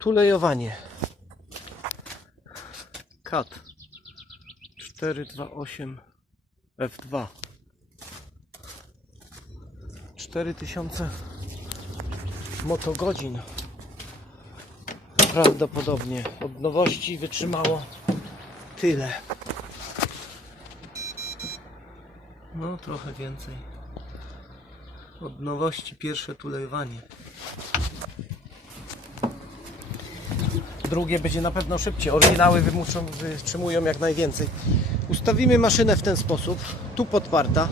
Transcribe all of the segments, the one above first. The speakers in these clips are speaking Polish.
Tulejowanie. Kat. 428 F2 4000 motogodzin. Prawdopodobnie od nowości wytrzymało tyle. No trochę więcej. Od nowości pierwsze tulejowanie drugie będzie na pewno szybciej. Oryginały wymuszą, wytrzymują jak najwięcej. Ustawimy maszynę w ten sposób. Tu podparta.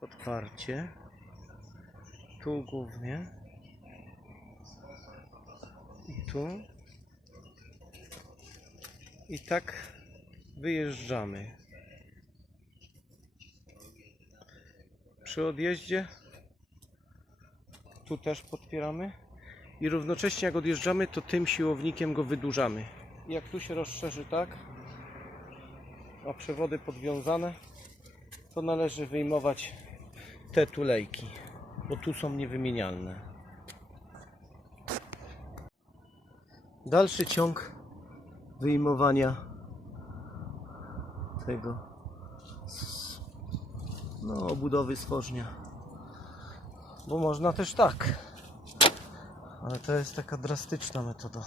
Podparcie. Tu głównie. I tu. I tak wyjeżdżamy przy odjeździe. Tu też podpieramy. I równocześnie jak odjeżdżamy to tym siłownikiem go wydłużamy. Jak tu się rozszerzy tak a przewody podwiązane to należy wyjmować te tulejki, bo tu są niewymienialne. Dalszy ciąg wyjmowania tego no, obudowy stworznia. Bo można też tak. Ale to jest taka drastyczna metoda.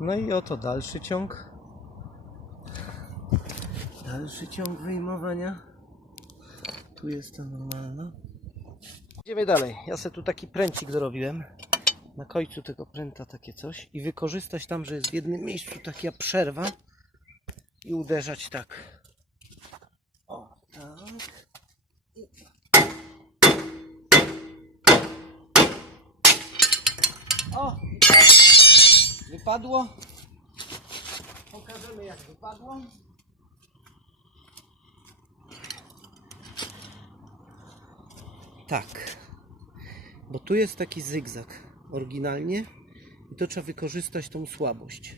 No i oto dalszy ciąg. Dalszy ciąg wyjmowania. Tu jest ta normalna. Idziemy dalej. Ja sobie tu taki pręcik zrobiłem. Na końcu tego pręta takie coś. I wykorzystać tam, że jest w jednym miejscu taka przerwa. I uderzać tak. O, tak. I- O! Wypadło. Pokażemy jak wypadło. Tak. Bo tu jest taki zygzak oryginalnie i to trzeba wykorzystać tą słabość.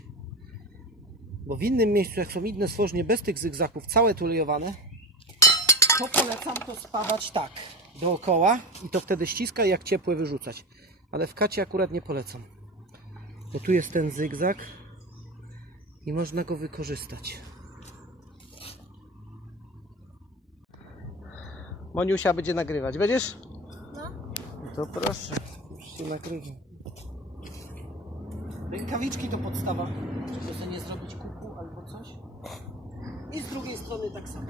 Bo w innym miejscu, jak są inne stworzenie bez tych zygzaków, całe tulejowane, to polecam to spadać tak dookoła i to wtedy ściska i jak ciepłe wyrzucać. Ale w kacie akurat nie polecam. Bo tu jest ten zygzak i można go wykorzystać. Moniusia będzie nagrywać. Będziesz? No. To proszę, już się nagrywam. Rękawiczki to podstawa, żeby sobie nie zrobić kuku albo coś. I z drugiej strony tak samo.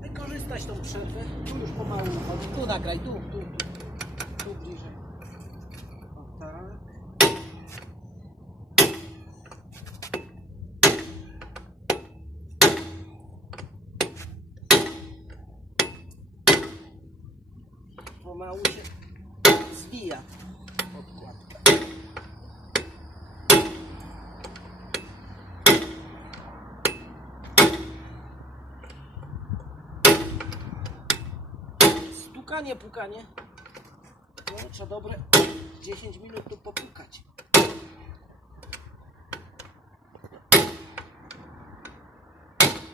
Wykorzystać tą przerwę. Tu już pomału uchodzi. Tu nagraj, tu, tu, tu. Tu bliżej. Pomału się zwija podkładka. Stukanie, pukanie. No, trzeba dobre 10 minut tu popukać.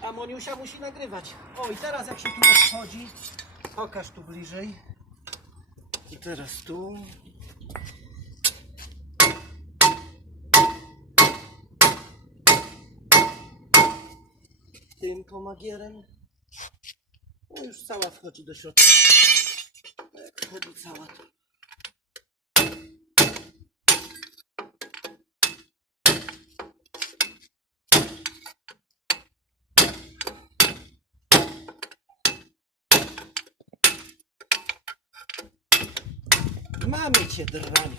A Moniusia musi nagrywać. O, i teraz jak się tu rozchodzi, pokaż tu bliżej. I teraz tu. Tym pomagierem. No już cała wchodzi do środka. Jak wchodzi cała to. Mamy cię, draniu.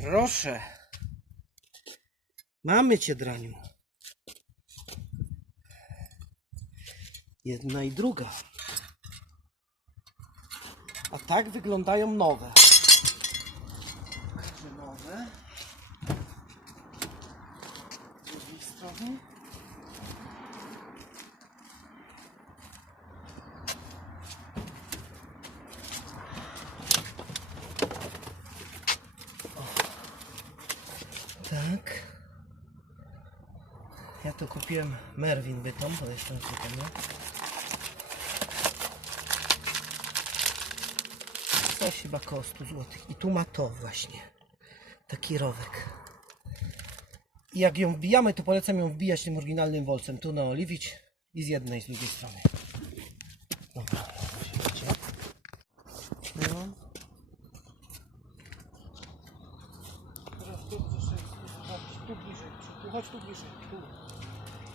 Proszę. Mamy cię, draniu. Jedna i druga. A tak wyglądają nowe. Także nowe. Z drugiej strony. O. Tak. Jak to kupiłem Merwin bytom, to jeszcze raz wypomnę. Coś chyba koło 100 zł. I tu ma to właśnie. Taki rowek. I jak ją wbijamy, to polecam ją wbijać tym oryginalnym wolcem. Tu naoliwić i z jednej, i z drugiej strony. Dobra, widzicie. No. Teraz tu proszę sprawdzić, tu bliżej, tu, chodź tu bliżej, tu.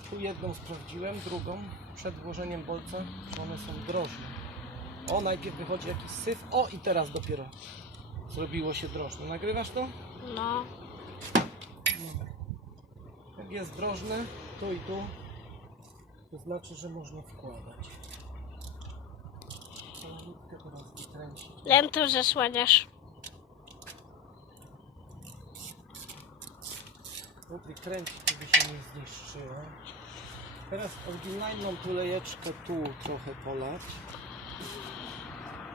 Tu jedną sprawdziłem, drugą przed włożeniem bolca, czy one są drożne. O, najpierw wychodzi jakiś syf, o i teraz dopiero zrobiło się drożne. Nagrywasz to? No. Jak jest drożne, tu i tu, to znaczy, że można wkładać. Wiem to zasłaniasz. Tu wykręcić, żeby się nie zniszczyło. Teraz oryginalną tulejeczkę tu trochę polać.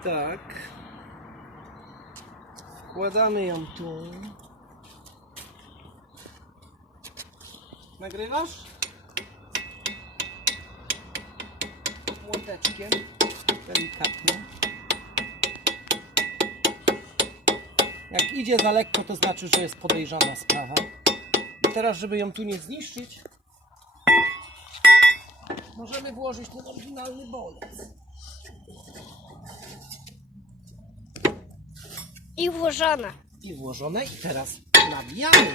Tak. Wkładamy ją tu. Nagrywasz? Młoteczkiem. Delikatnie. Jak idzie za lekko, to znaczy, że jest podejrzana sprawa. I teraz, żeby ją tu nie zniszczyć, możemy włożyć ten oryginalny bolec. I włożone. I włożone i teraz nabijamy.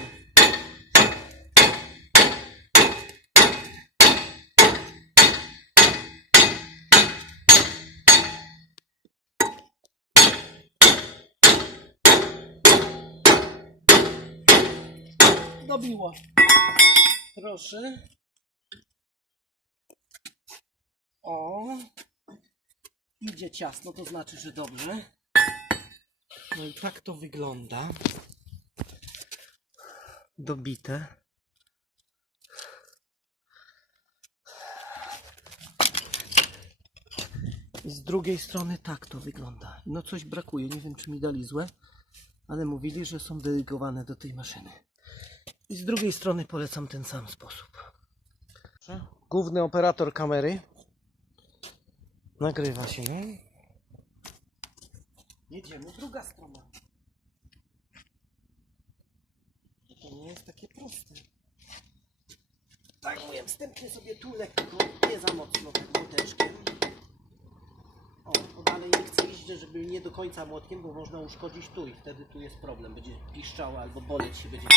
Dobiło. Proszę. O. Idzie ciasno, to znaczy, że dobrze. No i tak to wygląda. Dobite. I z drugiej strony tak to wygląda. No coś brakuje, nie wiem czy mi dali złe, ale mówili, że są dedykowane do tej maszyny. I z drugiej strony polecam ten sam sposób. Główny operator kamery nagrywa się, no. Jedziemy, druga strona. To nie jest takie proste. Tak mówię, wstępnie sobie tu lekko, nie za mocno tak młoteczkiem. O, bo dalej nie chcę iść, żeby nie do końca młotkiem, bo można uszkodzić tu i wtedy tu jest problem. Będzie piszczało albo boleć się będzie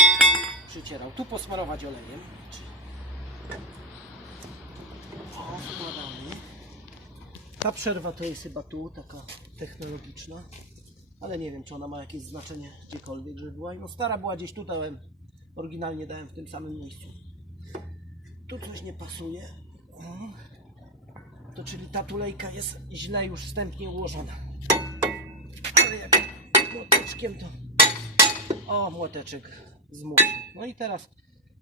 przycierał. Tu posmarować olejem. O. Ta przerwa to jest chyba tu, taka technologiczna. Ale nie wiem, czy ona ma jakieś znaczenie gdziekolwiek, żeby była. No stara była gdzieś tutaj, dałem, oryginalnie dałem w tym samym miejscu. Tu coś nie pasuje. O. To czyli ta tulejka jest źle już wstępnie ułożona. Ale jak młoteczkiem to... O, młoteczek zmusił. No i teraz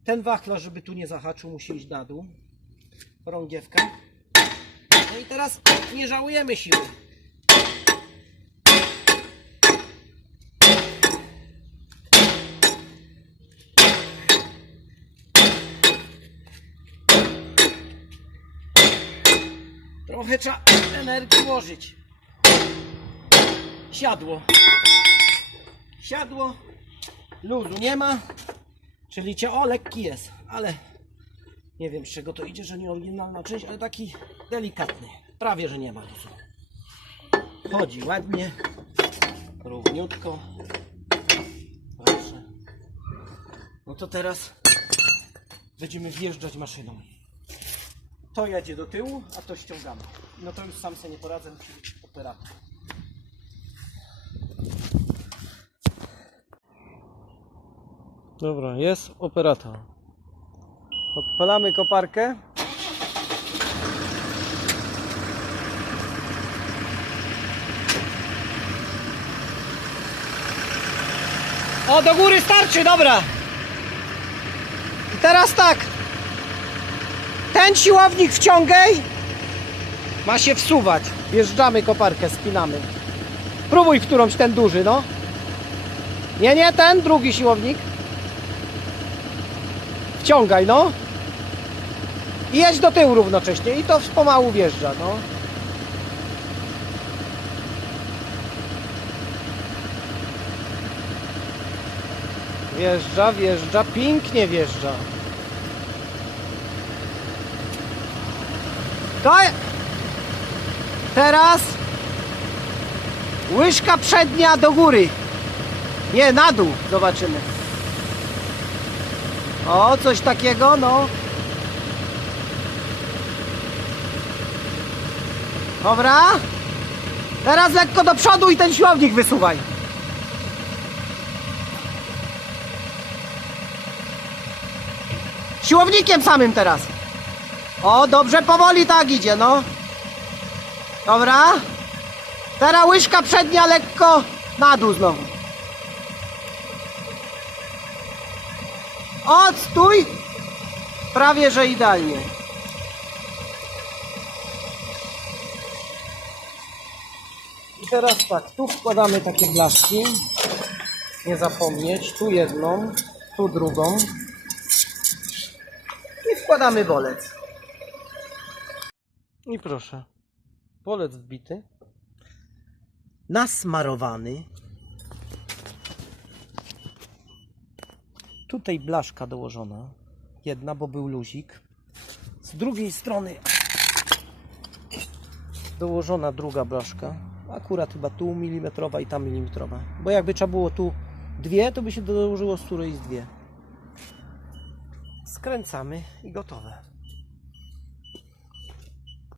ten wachlarz, żeby tu nie zahaczył, musi iść na dół. Rągiewka. No i teraz nie żałujemy siły. Trochę trzeba energii włożyć. Siadło. Siadło. Luzu nie ma. Czyli cie o lekki jest, ale nie wiem z czego to idzie, że nie oryginalna część, ale taki delikatny. Prawie, że nie ma luzu. Chodzi ładnie, równiutko. Proszę. No to teraz będziemy wjeżdżać maszyną. To jedzie do tyłu, a to ściągamy. No to już sam sobie nie poradzę, musi być operator. Dobra, jest operator. Odpalamy koparkę. O, do góry starczy, dobra. I teraz tak. Ten siłownik wciągaj. Ma się wsuwać. Wjeżdżamy koparkę, spinamy. Próbuj którąś ten duży, no. Nie, nie, ten drugi siłownik. Wciągaj, no. I jedź do tyłu równocześnie i to pomału wjeżdża, no. Wjeżdża, wjeżdża, pięknie wjeżdża. To Teraz łyżka przednia do góry. Nie, na dół. Zobaczymy. O, coś takiego, no. Dobra. Teraz lekko do przodu i ten siłownik wysuwaj. Siłownikiem samym teraz. O, dobrze, powoli tak idzie, no. Dobra. Teraz łyżka przednia lekko na dół znowu. Odstój. Prawie, że idealnie. I teraz tak, tu wkładamy takie blaszki. Nie zapomnieć. Tu jedną, tu drugą. Wkładamy bolec. I proszę. Bolec wbity. Nasmarowany. Tutaj blaszka dołożona. Jedna, bo był luzik. Z drugiej strony dołożona druga blaszka. Akurat chyba tu milimetrowa i tam milimetrowa. Bo jakby trzeba było tu dwie, to by się dołożyło z którejś z dwie. Skręcamy i gotowe.